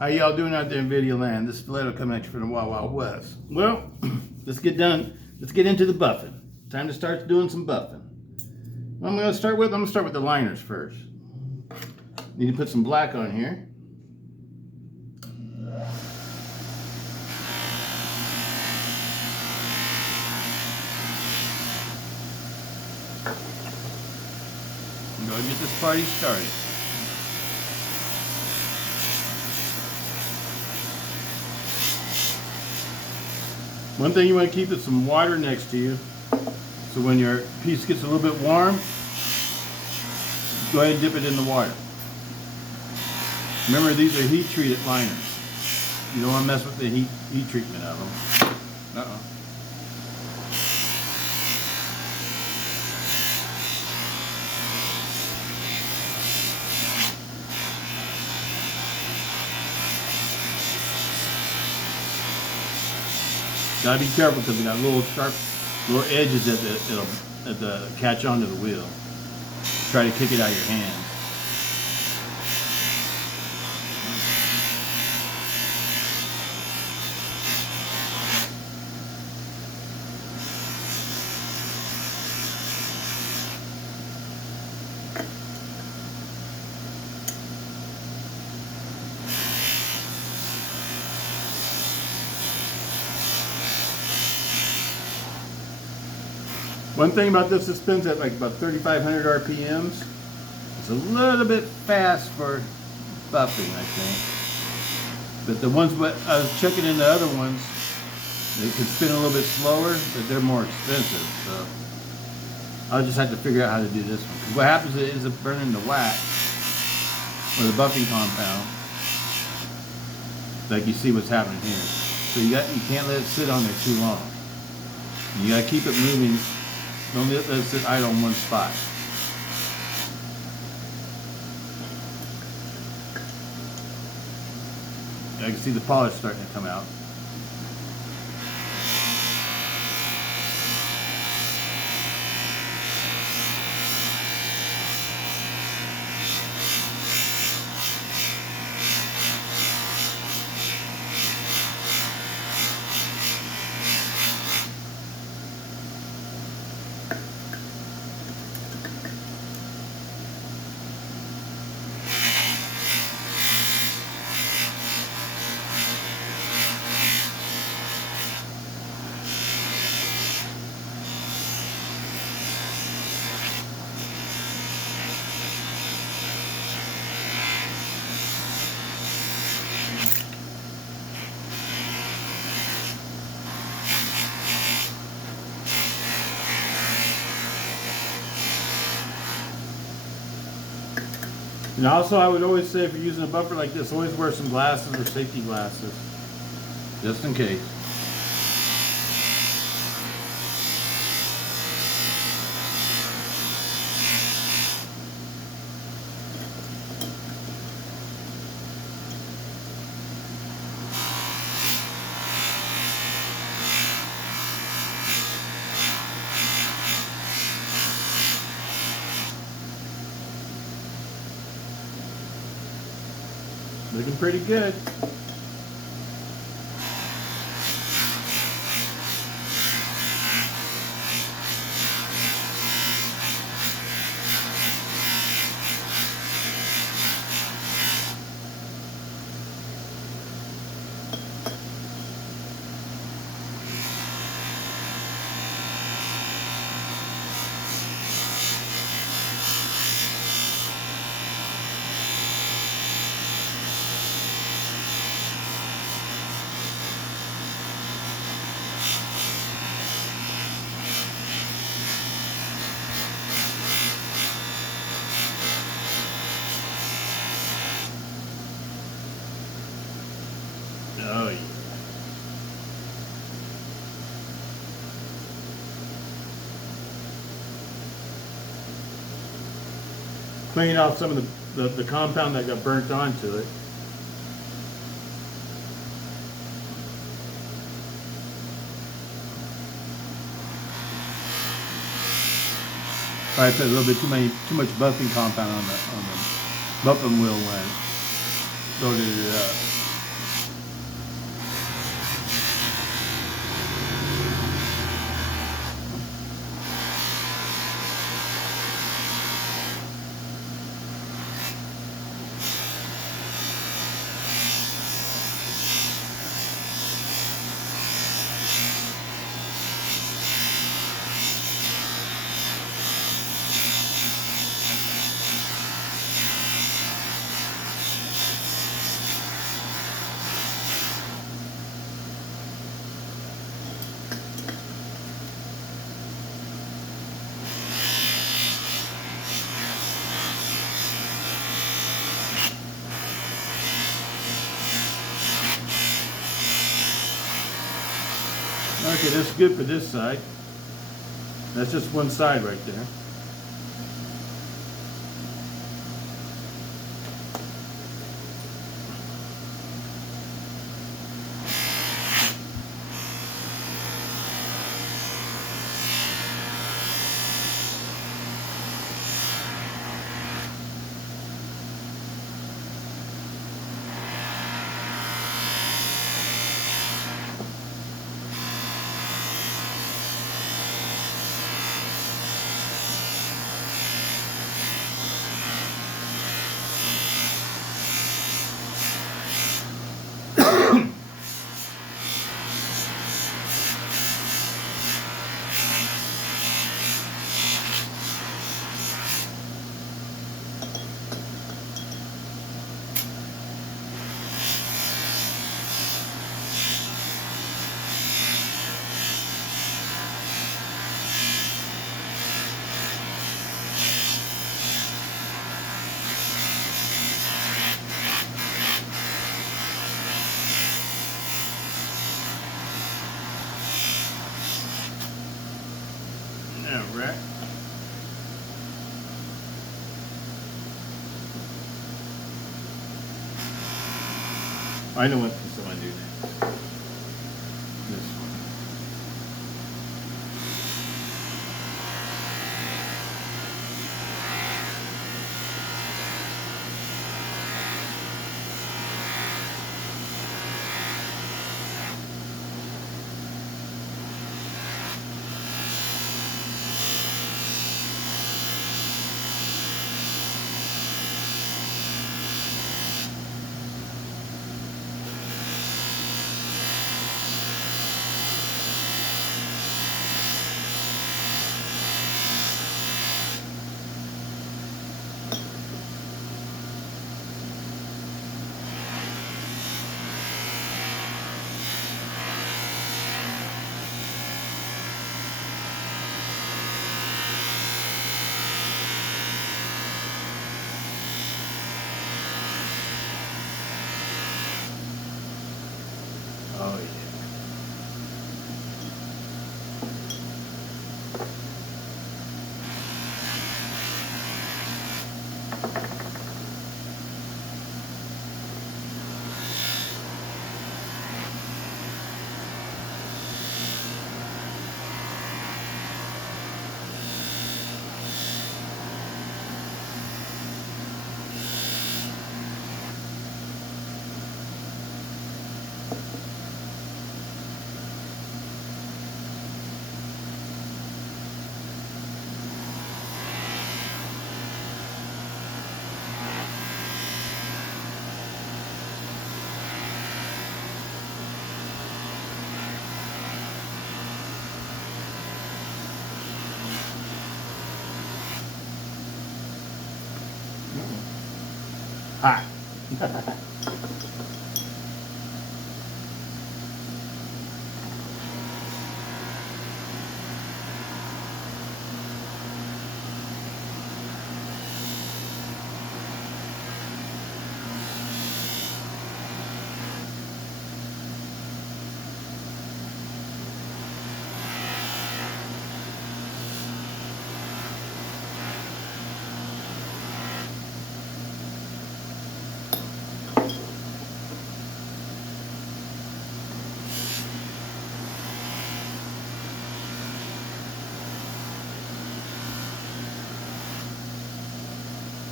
How y'all doing out there in video land? This is Stiletto coming at you from the Wild Wild West. Well, let's get done. Let's get into the buffing. Time to start doing some buffing. What I'm gonna start with the liners first. Need to put some black on here. I'm gonna get this party started. One thing you want to keep is some water next to you. So when your piece gets a little bit warm, go ahead and dip it in the water. Remember, these are heat treated liners. You don't want to mess with the heat treatment of them. Gotta be careful because we got little sharp, little edges that catch onto the wheel. Try to kick it out of your hand. One thing about this, it spins at like about 3,500 RPMs. It's a little bit fast for buffing, I think. But the ones I was checking in the other ones, they could spin a little bit slower, but they're more expensive. So I'll just have to figure out how to do this one. Because what happens is it burning the wax or the buffing compound, like you see what's happening here. So you can't let it sit on there too long. You got to keep it moving. Don't let it sit idle in one spot. I can see the polish starting to come out. And also, I would always say, if you're using a buffer like this, always wear some glasses or safety glasses, just in case. Looking pretty good. Oh yeah. Clean off some of the compound that got burnt onto it. Probably put a little bit too much buffing compound on the buffing wheel when loaded it up. Okay, that's good for this side. That's just one side right there. All right. I know what this one do next. This one. Oh yeah. Hot.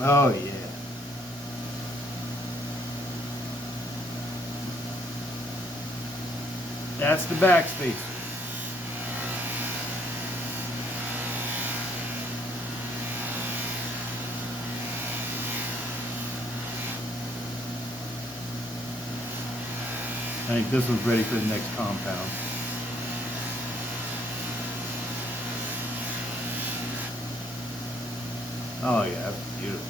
Oh yeah. That's the back spacer. I think this one's ready for the next compound. Oh yeah, that's beautiful.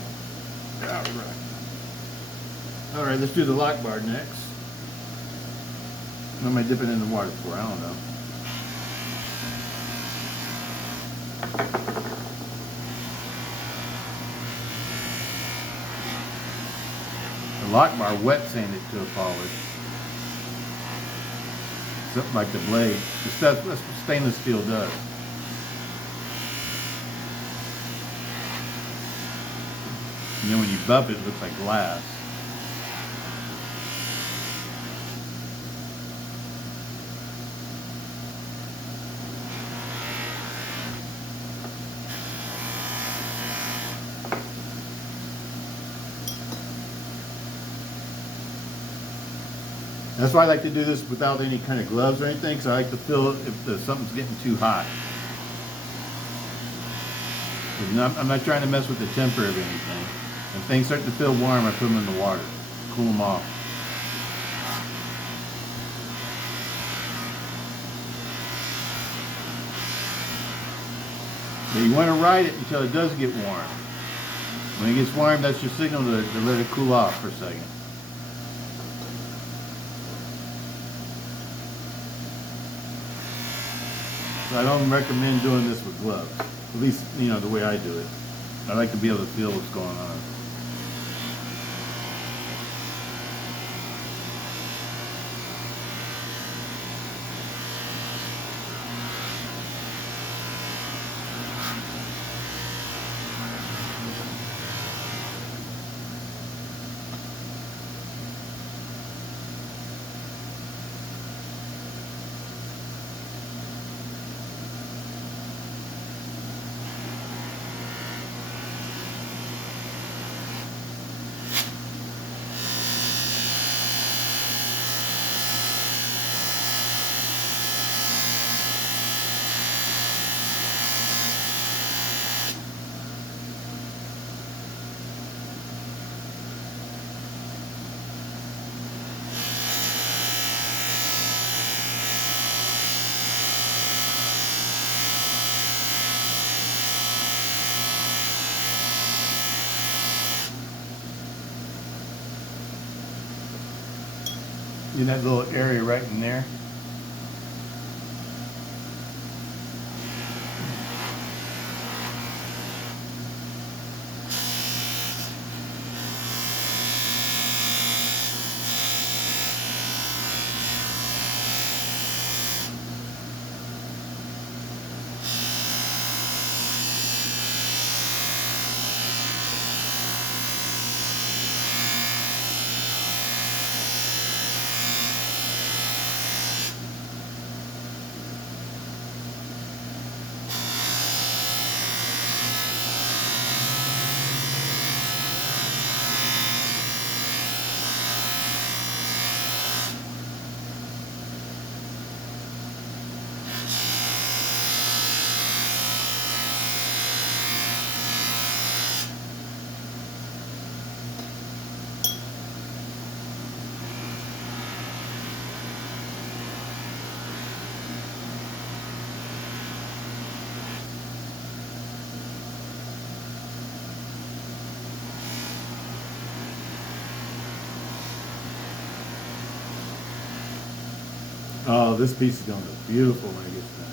Alright. Alright, let's do the lock bar next. What am I dipping in the water for? I don't know. The lock bar wet sanded to a polish. So like the blade. That's what stainless steel does. And then when you buff it, it looks like glass. That's why I like to do this without any kind of gloves or anything, because I like to feel if something's getting too hot. I'm not trying to mess with the temper of anything. When things start to feel warm, I put them in the water, cool them off. But you want to ride it until it does get warm. When it gets warm, that's your signal to let it cool off for a second. So I don't recommend doing this with gloves. At least, you know, the way I do it. I like to be able to feel what's going on. In that little area right in there. Oh, this piece is going to look beautiful when it gets done.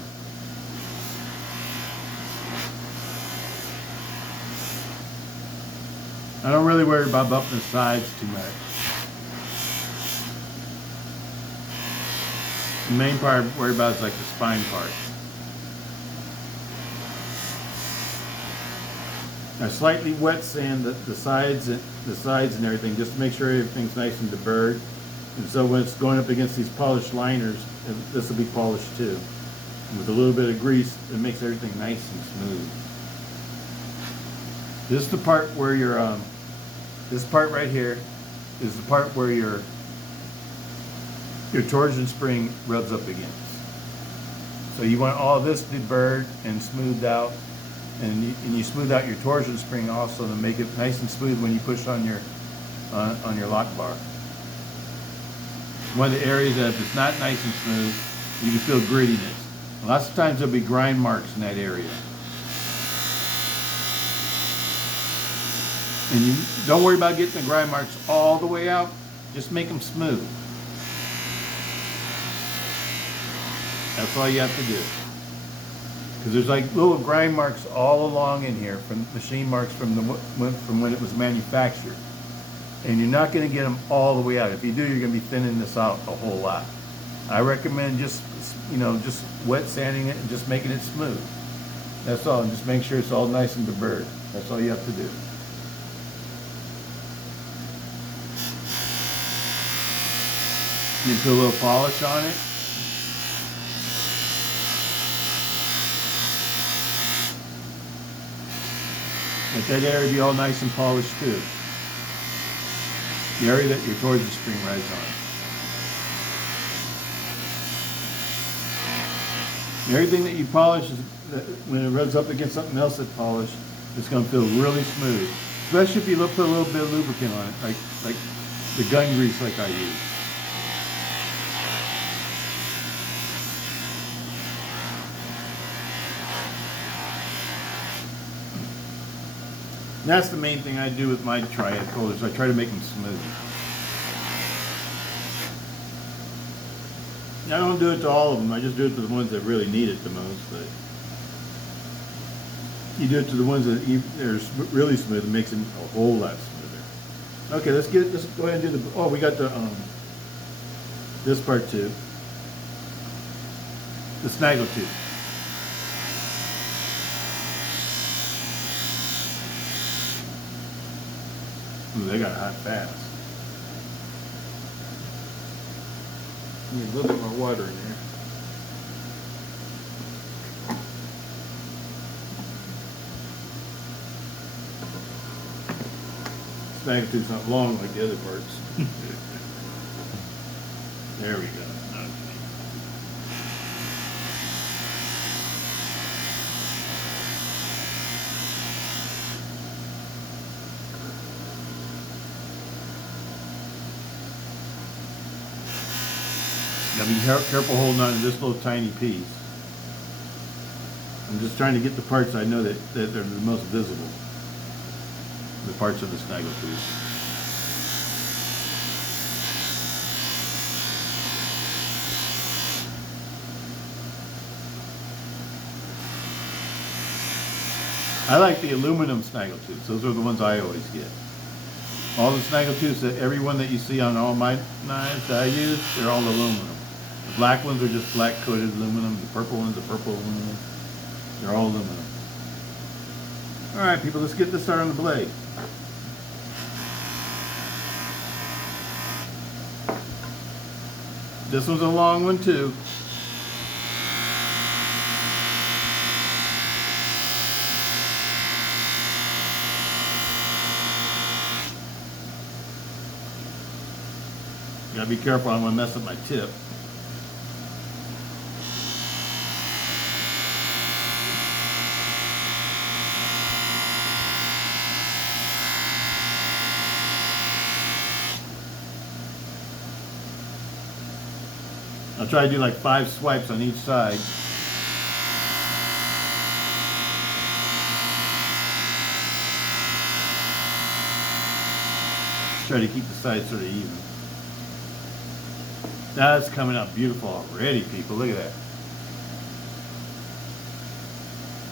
I don't really worry about buffing the sides too much. The main part I worry about is like the spine part. I slightly wet sand the sides and everything just to make sure everything's nice and deburred. And so when it's going up against these polished liners, this will be polished too. And with a little bit of grease, it makes everything nice and smooth. This is the part where your, this part right here is the part where your torsion spring rubs up against. So you want all this deburred and smoothed out, and you smooth out your torsion spring also to make it nice and smooth when you push on your lock bar. One of the areas that if it's not nice and smooth, you can feel grittiness. Lots of times there'll be grind marks in that area. And you don't worry about getting the grind marks all the way out, just make them smooth. That's all you have to do. Because there's like little grind marks all along in here, from machine marks from when it was manufactured. And you're not going to get them all the way out. If you do, you're going to be thinning this out a whole lot. I recommend just, just wet sanding it and just making it smooth. That's all, and just make sure it's all nice and deburred. That's all you have to do. You put a little polish on it. Let that area be all nice and polished too. The area that your torsion spring rides on. And everything that you polish, when it rubs up against something else that polished, it's going to feel really smooth. Especially if you put a little bit of lubricant on it, like the gun grease like I use. And that's the main thing I do with my triad coaters. I try to make them smooth. I don't do it to all of them. I just do it to the ones that really need it the most. But you do it to the ones that are really smooth. It makes them a whole lot smoother. Okay, let's go ahead and do the. Oh, we got the this part too. The snaggle tooth. Ooh, they got hot fast. Need a little bit more water in there. Snaggle tooth's not long like the other parts. There we go. Okay. Now be careful holding on to this little tiny piece. I'm just trying to get the parts I know that are the most visible. The parts of the snaggle tooth. I like the aluminum snaggle tooths. Those are the ones I always get. All the snaggle tooths, every one that you see on all my knives that I use, they're all aluminum. The black ones are just black coated aluminum. The purple ones are purple aluminum. They're all aluminum. Alright people, let's get this started on the blade. This one's a long one too. Gotta be careful, I don't want to mess up my tip. I'll try to do like 5 swipes on each side. Try to keep the sides sort of even. That's coming out beautiful already, people. Look at that.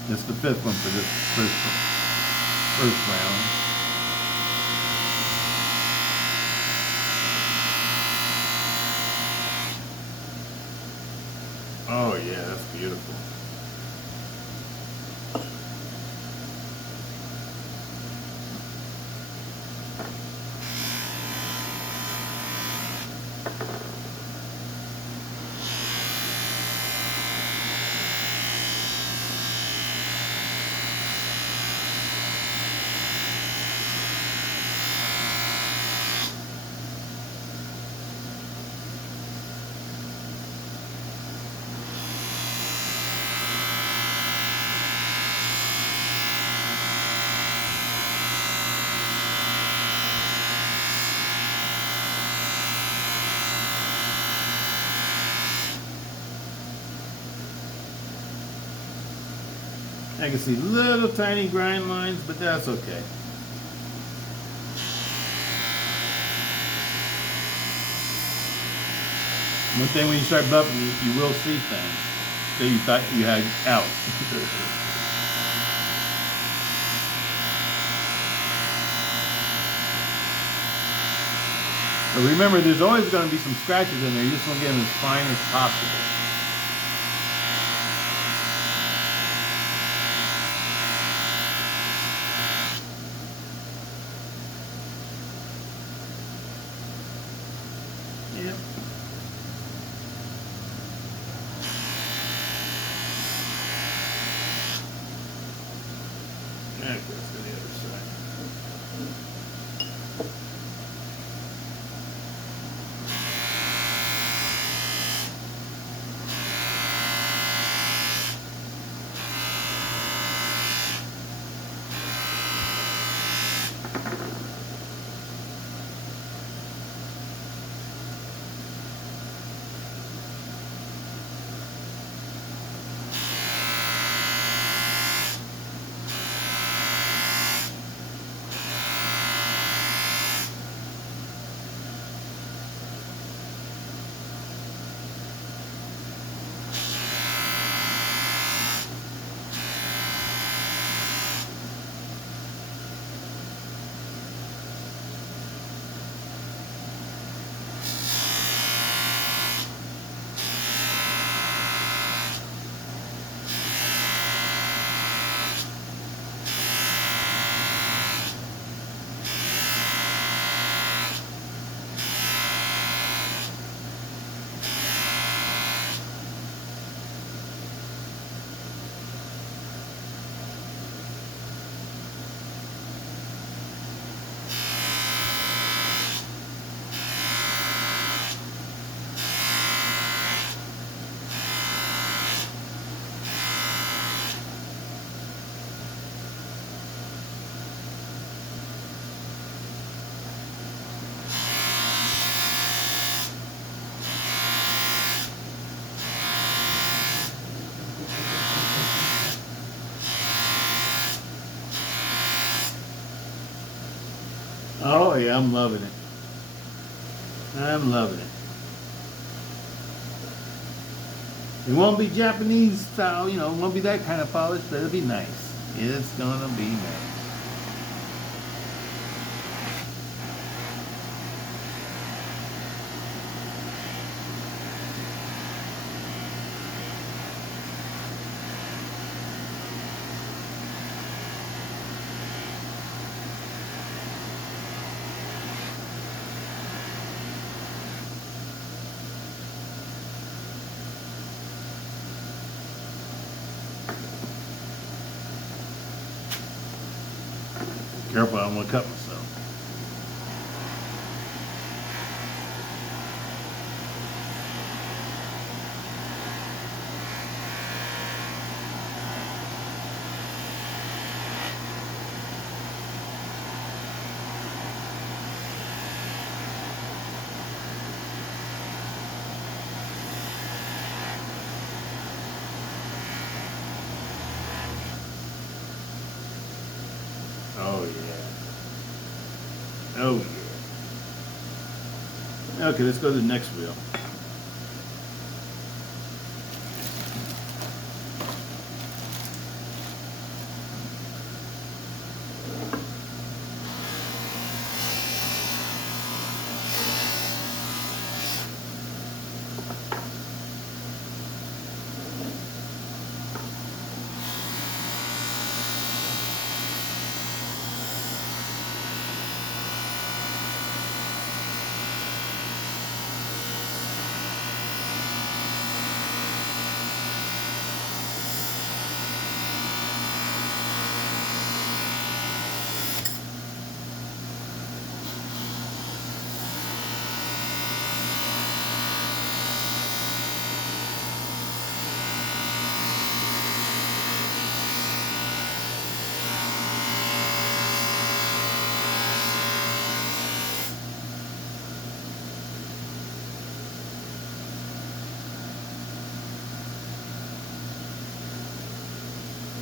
That's the 5th one for this first round. Oh yeah, that's beautiful. I can see little tiny grind lines, but that's okay. One thing when you start buffing, you will see things that you thought you had out. But remember, there's always going to be some scratches in there. You just want to get them as fine as possible. Yep. That goes to the other side. Oh yeah, I'm loving it. I'm loving it. It won't be Japanese style, you know, it won't be that kind of polish, but it'll be nice. It's gonna be nice. Careful, I'm gonna cut myself. Oh yeah. Oh yeah. Okay, let's go to the next wheel.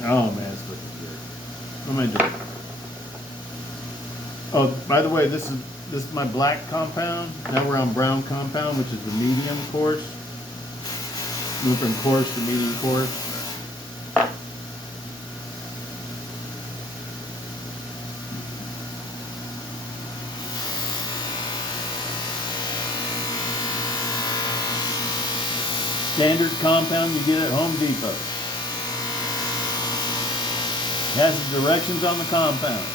Oh man, it's looking good. What am I doing? Oh, by the way, this is my black compound. Now we're on brown compound, which is the medium course. Move from coarse to medium coarse. standard compound you get at Home Depot. It has the directions on the compound.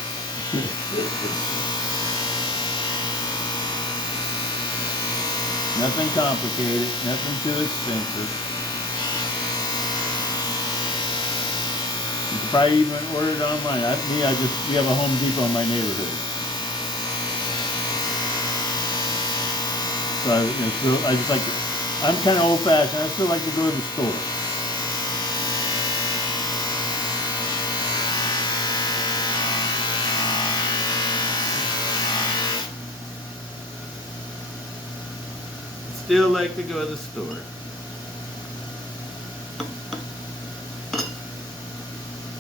Nothing complicated, nothing too expensive. You can probably even order it online. We have a Home Depot in my neighborhood. So I just like to, I'm kind of old fashioned. I still like to go to the store. Still like to go to the store.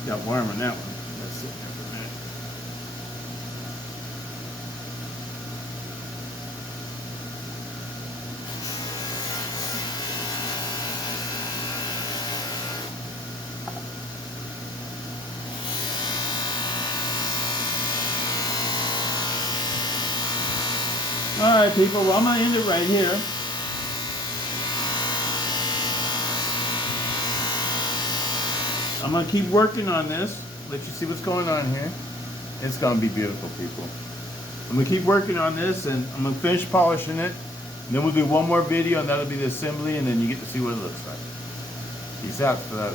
Got warm on that one. Let's sit there for a minute. Alright people, well I'm going to end it right here. I'm going to keep working on this, let you see what's going on here. It's going to be beautiful, people. I'm going to keep working on this, and I'm going to finish polishing it. And then we'll do one more video, and that'll be the assembly, and then you get to see what it looks like. Peace out for that.